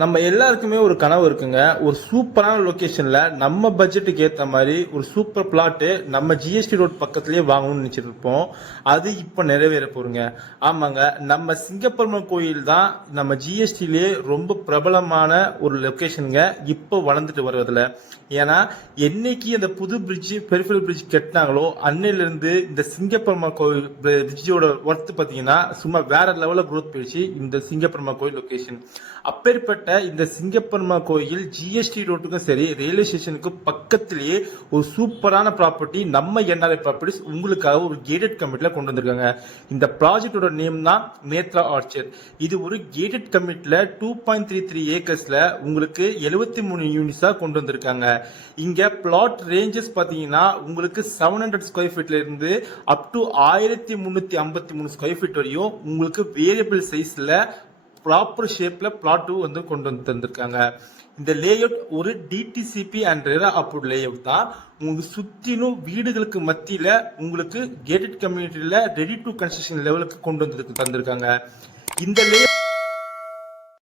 நம்ம எல்லாருக்குமே ஒரு கனவு இருக்குங்க. ஒரு சூப்பரான லொகேஷன்ல நம்ம பட்ஜெட்டுக்கு ஏத்த மாதிரி ஒரு சூப்பர் பிளாட் நம்ம ஜிஎஸ்டி ரோட் பக்கத்திலேயே வாங்கணும்னு நினைச்சிட்டு இருப்போம். அது இப்ப நிறைவேற போறங்க. ஆமாங்க, நம்ம சிங்கப்பெருமாள் கோயில் தான் நம்ம ஜிஎஸ்டிலேயே ரொம்ப பிரபலமான ஒரு லொகேஷனுங்க. இப்போ வளர்ந்துட்டு வருவதில்ல. ஏன்னா என்னைக்கு அந்த புது பிரிட்ஜ் பெரிஃபரல் பிரிட்ஜ் கட்டினாங்களோ அன்னையில இருந்து இந்த சிங்கப்பெருமாள் கோயில் பிரிட்ஜோட ஒர்த் பாத்தீங்கன்னா சும்மா வேற லெவல்ல growth போயிடுச்சு இந்த சிங்கப்பெருமாள் கோயில் லொகேஷன். அப்பேற்பட்ட இந்த சிங்கப்பெருமாள் கோயில் ஜிஎஸ்டி ரோட்டுக்கும் சரி ரயில்வே ஸ்டேஷனுக்கு பக்கத்திலேயே ஒரு சூப்பரான ப்ராப்பர்ட்டி நம்ம என்ஆர்ஐ ப்ராப்பர்ட்டிஸ் உங்களுக்காக ஒரு கேட்டட் கமிட்டில கொண்டு வந்திருக்காங்க. இந்த ப்ராஜெக்டோட நேம் தான் நேத்ரா ஆர்ச்சர். இது ஒரு கேட்டட் கமிட்டில 2.33 ஏக்கர்ஸ்ல உங்களுக்கு 73 யூனிட்ஸா கொண்டு வந்திருக்காங்க. இங்க பிளாட் ரேஞ்சஸ் பாத்தீங்கன்னா உங்களுக்கு 700 ஸ்கொயர் ஃபீட்ல இருந்து அப் டு 1353 ஸ்கொயர் ஃபீட் வரையும் உங்களுக்கு வேரியபிள் சைஸ்ல ப்ராப்பர் ஷேப்ல பிளாட் வந்து கொண்டு வந்து தந்திருக்காங்க. இந்த லேஅவுட் ஒரு DTCP and RERA approved layout தான். உங்களுக்கு சுத்திலும் வீடுகளுக்கு மத்தியில உங்களுக்கு கேட்டட் கம்யூனிட்டியில ரெடி டு கன்ஸ்ட்ரக்ஷன் லெவலுக்கு கொண்டு வந்து தந்திருக்காங்க. இந்த லேஅவுட்